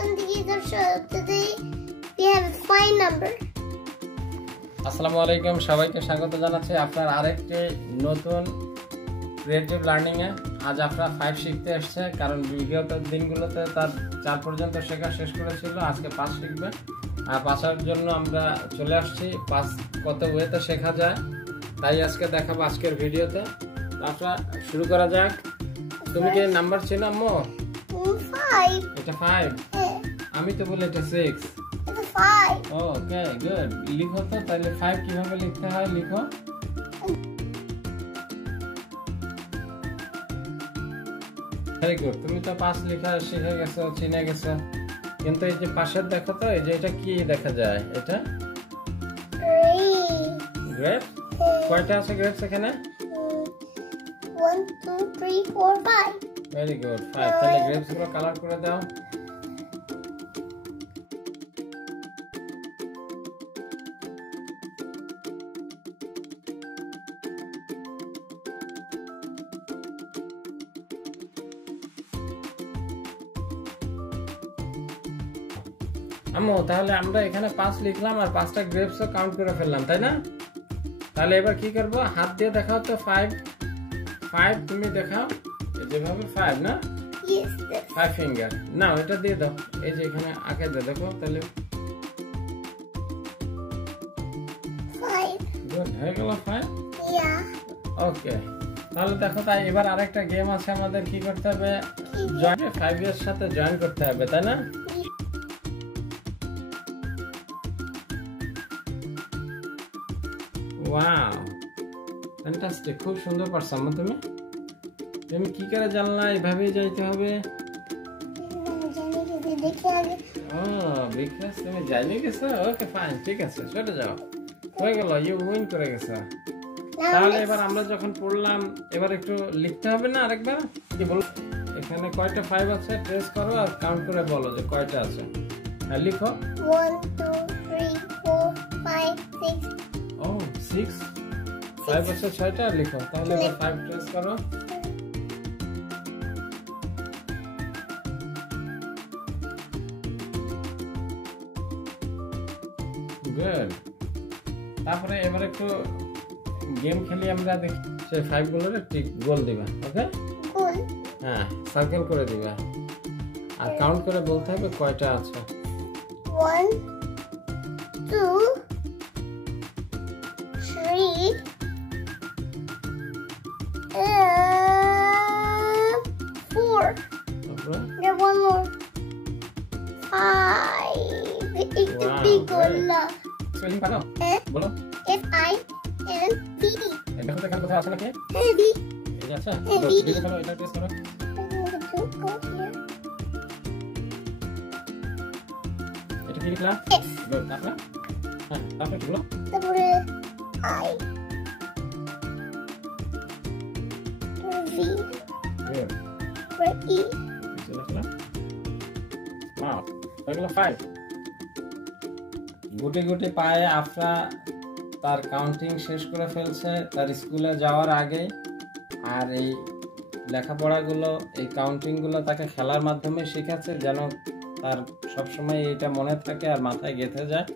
and these are so today we have a fine number. আসসালামু আলাইকুম, সবাইকে স্বাগত জানাচ্ছি আপনার আরেকটি নতুন ক্রিয়েটিভ লার্নিং এ। আজ আপনারা 5 শিখতে আসছে, কারণ বিগত দিনগুলোতে তার 4 পর্যন্ত শেখা শেষ করেছিল। আজকে 5 শিখবে, আর 5-এর জন্য আমরা চলে আসছি 5 কত ওয়েতে শেখা যায় তাই আজকে দেখাবো আজকের ভিডিওতে। আপনারা শুরু করা যাক। তুমি কি নাম্বার চেনো আম্মু? 5. এটা 5। আমি তো বলি এটা 6। It's a 5. Okay, good. লিখো তো তাহলে 5 কিভাবে লিখতে হয়, লিখো। ভেরি গুড, তুমি তো 5 লেখা শিখে গেছো, চিনে গেছো। কিন্তু এই যে পাশের দেখো তো, এই যে এটা কি দেখা যায়? এটা গ্রেপ। কয়টা আছে গ্রেপস এখানে? 1 2 3 4 5. Very good, 5। তাহলে গ্রেপস গুলো কালার করে দাও। আম্মু, তাহলে আমরা এখানে 5 লিখলাম আর 5টা গ্রেপসও কাউন্ট করে ফেললাম, তাই না? তাহলে এবার কি করব? হাত দিয়ে দেখাও তো 5 তুমি দেখাও, যেভাবে 5 না? Yes. 5 ফিঙ্গার। নাও এটা দিয়ে দাও, এই যে এখানে আঁকে দাও, দেখো তাহলে 5. গুড, হয়ে গেল 5। Yeah. ওকে, তাহলে দেখো, তাই এবার আরেকটা গেম আছে আমাদের। কি করতে হবে? জয়েন 5 এর সাথে জয়েন করতে হবে, তাই না? ওয়াও, ফ্যান্টাস্টিক, খুব সুন্দর পারছো আম্মু। তুমি কি করে জানলা এভাবেই যাইতে হবে? ও, বিকজ তুমি জানি গেছো। ওকে, ফাইন, ঠিক আছে, চলে যাও। হয়ে গেল, ইউ উইন করে গেছো। তাহলে এবার আমরা যখন পড়লাম, এবার একটু লিখতে হবে না আরেকবার? কি বলো, এখানে কয়টা 5 আছে প্রেস করো আর কাউন্ট করে বলো যে কয়টা আছে। আর লিখো 1 2 3 4 5 6. ও 6, 5 আছে 6টা, লিখো। তাহলে এবার 5 প্রেস করো। গুড। তারপরে এবার একটু গেম খেলি আমরা, দেখি সেই 5 গুলোর ঠিক গোল দিবা। ওকে, Goal. হ্যাঁ, সার্কেল করে দিবা আর কাউন্ট করে বলতে হবে কয়টা আছে। 1 2 3 4. তারপরে There's one more. 5. It's the Wow, big great. one. Spelling পারো? বলো। FINTE. দেখো তো এখানে কোথাও আছে নাকি? Heavy. এই যে আছে। Heavy. দেখো বলো, এটা টেস্ট করো। এটা কি লিখলা? X. গুড। তারপরে হ্যাঁ, তারপরে কি বলো? তারপরে I. V. গুড। তারপরে E. নিচে লিখলাম। ওয়াও, হয়ে গেল 5। গুটি গুটি পায়ে আফরা তার কাউন্টিং শেষ করে ফেলছে তার স্কুলে যাওয়ার আগে। আর এই লেখাপড়াগুলো, এই কাউন্টিংগুলো তাকে খেলার মাধ্যমে শেখাচ্ছে, যেন তার সবসময় এইটা মনে থাকে আর মাথায় গেঁথে যায়।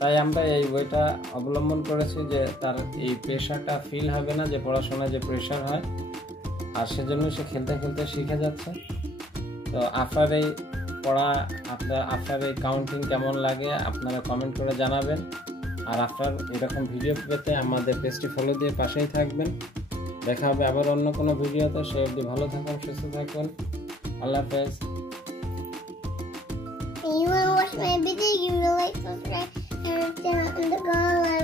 তাই আমরা এই বইটা অবলম্বন করেছি যে তার এই প্রেশারটা ফিল হবে না, যে পড়াশোনায় যে প্রেশার হয়, আর সেজন্য সে খেলতে খেলতে শিখে যাচ্ছে। তো আফরার এই পড়া, আপনার এই কাউন্টিং কেমন লাগে আপনারা কমেন্ট করে জানাবেন। আর আপনার এরকম ভিডিও পেতে আমাদের পেজটি ফলো দিয়ে পাশেই থাকবেন। দেখা হবে আবার অন্য কোনো ভিডিওতে। সে অবধি ভালো থাকুন, সুস্থ থাকুন। আল্লাহ হাফেজ। If you want to watch my video, you will like, subscribe, and turn on the bell.